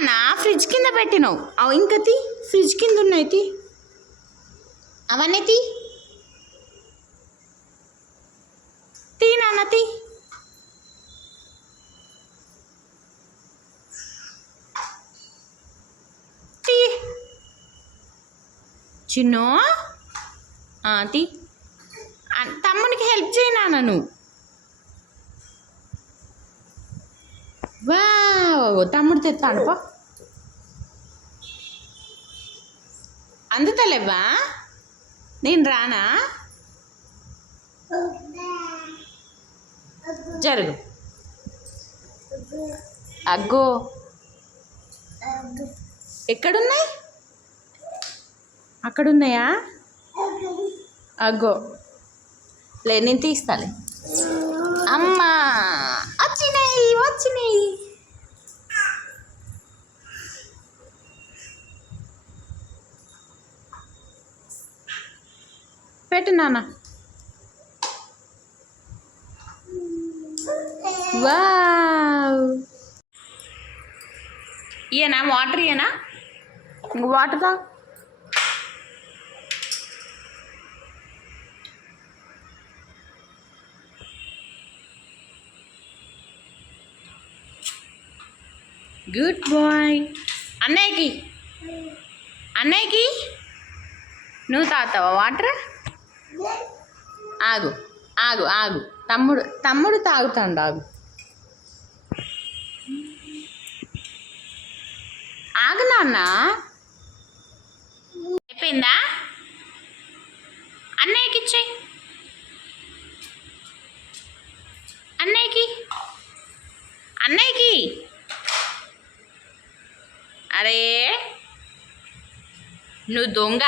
నా ఫ్రిడ్జ్ కింద పెట్టినావు. అవు ఇంకా తీ ఫ్రిడ్జ్ కింద ఉన్నాయి తీ. అవన్నీ తీ. తీ నాన్న తీ. తీ. చిన్నో? తీ. తమ్మునికి హెల్ప్ చేయి నాన్న నువ్వు. వావ్ తమ్ముడు తెస్తాను పా. అందుతలేవా నేను రానా? జరుగు. అగ్గో. ఎక్కడున్నాయి? అక్కడున్నాయా? అగ్గో. లే నేను తీస్తాలే. అమ్మా వచ్చినాయి వచ్చినాయి. పెట్టు నాన్న. వావ్. ఇయనా వాటర్ ఇయనా ఇంక వాటర్ తా? Good boy. అన్నయ్యకి? అన్నయ్యకి? నువ్వు తాగుతావా వాటర్? ఆగు ఆగు ఆగు. తమ్ముడు తమ్ముడు తాగుతాడు ఆగు. ఆగు నాన్న. అయిపోయిందా? అన్నయ్యకి ఇచ్చేయి. అన్నయ్యకి. అన్నయ్యకి. అరే నువ్వు దొంగ.